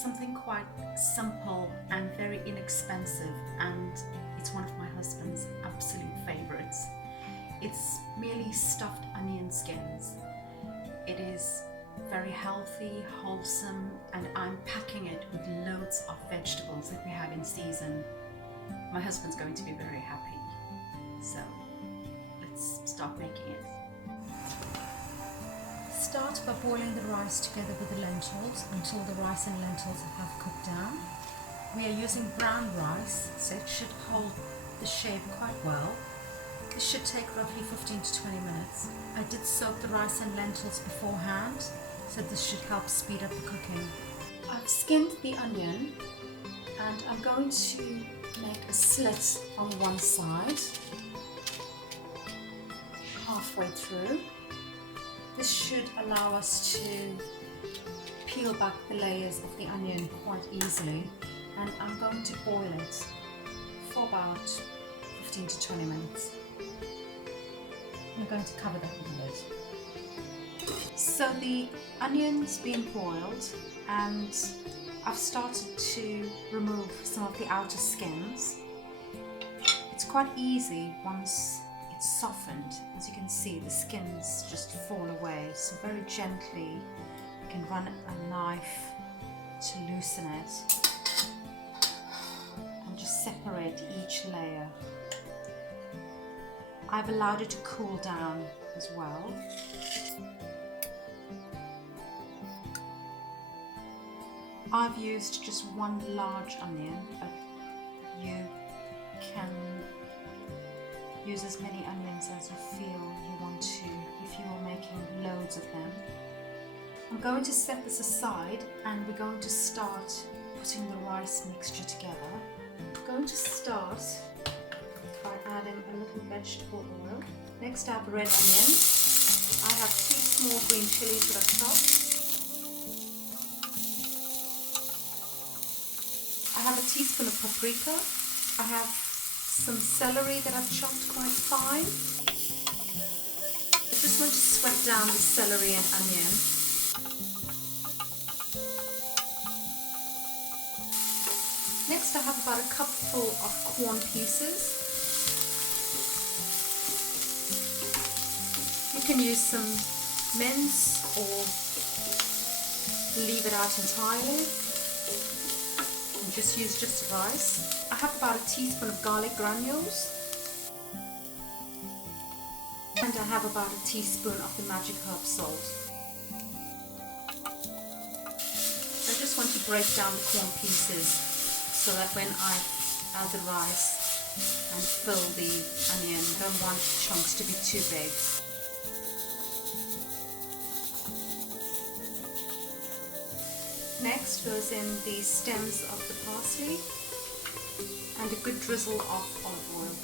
something quite simple and very inexpensive, and it's one of my husband's absolute favorites. It's merely stuffed onion skins. It is very healthy, wholesome, and I'm packing it with loads of vegetables that we have in season. My husband's going to be very happy. So let's start making it. Start by boiling the rice together with the lentils until the rice and lentils have cooked down. We are using brown rice, so it should hold the shape quite well. This should take roughly 15 to 20 minutes. I did soak the rice and lentils beforehand, so this should help speed up the cooking. I've skinned the onion and I'm going to make a slit on one side, halfway through. This should allow us to peel back the layers of the onion quite easily, and I'm going to boil it for about 15 to 20 minutes. I'm going to cover that with a lid. So the onion's been boiled and I've started to remove some of the outer skins. It's quite easy once it's softened. As you can see, the skins just fall away, so very gently you can run a knife to loosen it and just separate each layer. I've allowed it to cool down as well. I've used just one large onion, but you can use as many onions as you feel you want to if you are making loads of them. I'm going to set this aside and we're going to start putting the rice mixture together. I'm going to start by adding a little vegetable oil. Next I have red onion. I have 2 small green chilies that I've chopped. I have a teaspoon of paprika. I have some celery that I've chopped quite fine. I just want to sweat down the celery and onion. Next I have about a cupful of corn pieces. You can use some mince or leave it out entirely. Just use just rice. I have about a teaspoon of garlic granules, and I have about a teaspoon of the magic herb salt. I just want to break down the corn pieces so that when I add the rice and fill the onion, I don't want chunks to be too big. Next goes in the stems of the parsley and a good drizzle of olive oil.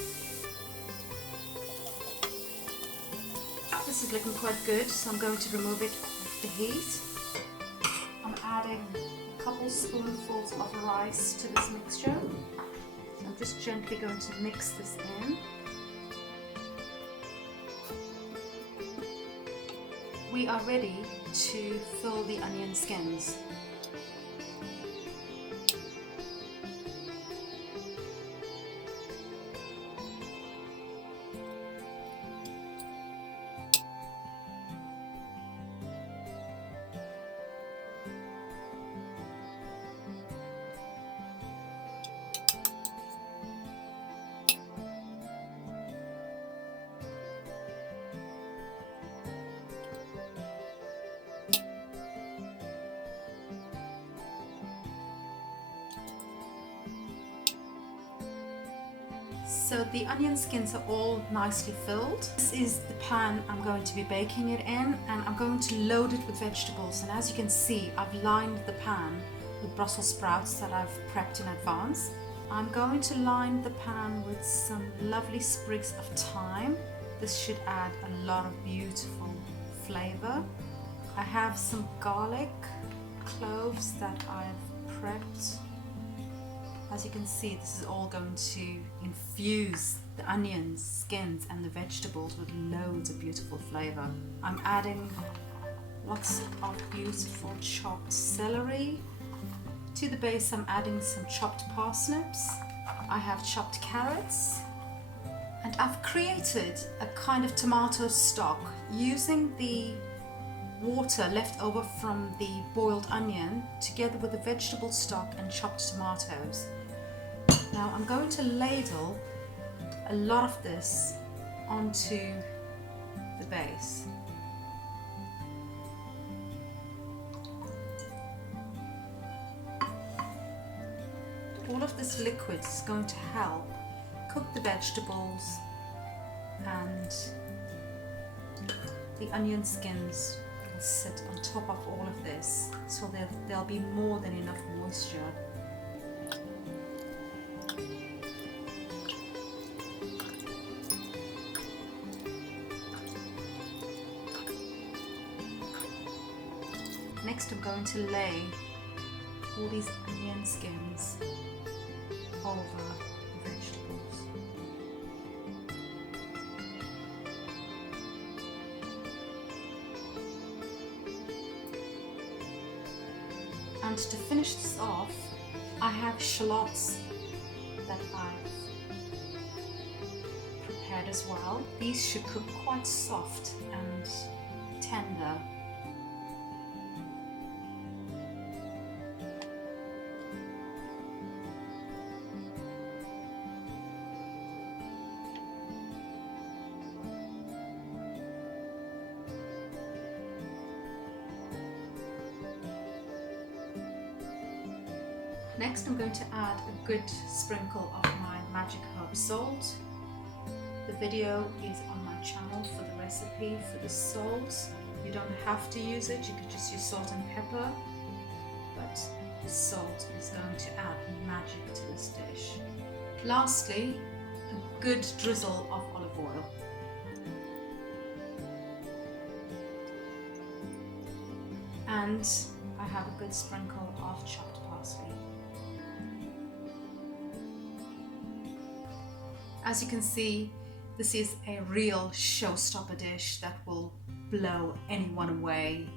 This is looking quite good, so I'm going to remove it off the heat. I'm adding a couple spoonfuls of rice to this mixture. So I'm just gently going to mix this in. We are ready to fill the onion skins. So the onion skins are all nicely filled. This is the pan I'm going to be baking it in, and I'm going to load it with vegetables. And as you can see, I've lined the pan with Brussels sprouts that I've prepped in advance. I'm going to line the pan with some lovely sprigs of thyme. This should add a lot of beautiful flavor. I have some garlic cloves that I've prepped. As you can see, this is all going to infuse the onions, skins and the vegetables with loads of beautiful flavor. I'm adding lots of beautiful chopped celery, To the base I'm adding some chopped parsnips. I have chopped carrots, and I've created a kind of tomato stock using the water left over from the boiled onion together with the vegetable stock and chopped tomatoes. Now I'm going to ladle a lot of this onto the base. All of this liquid is going to help cook the vegetables, and the onion skins will sit on top of all of this, so there'll be more than enough moisture. Next I'm going to lay all these onion skins over the vegetables. And to finish this off, I have shallots that I've prepared as well. These should cook quite soft and tender. Next I'm going to add a good sprinkle of my magic herb salt. The video is on my channel for the recipe for the salt. You don't have to use it, you could just use salt and pepper, but the salt is going to add magic to this dish. Lastly, a good drizzle of olive oil. And I have a good sprinkle of chopped parsley. As you can see, this is a real showstopper dish that will blow anyone away.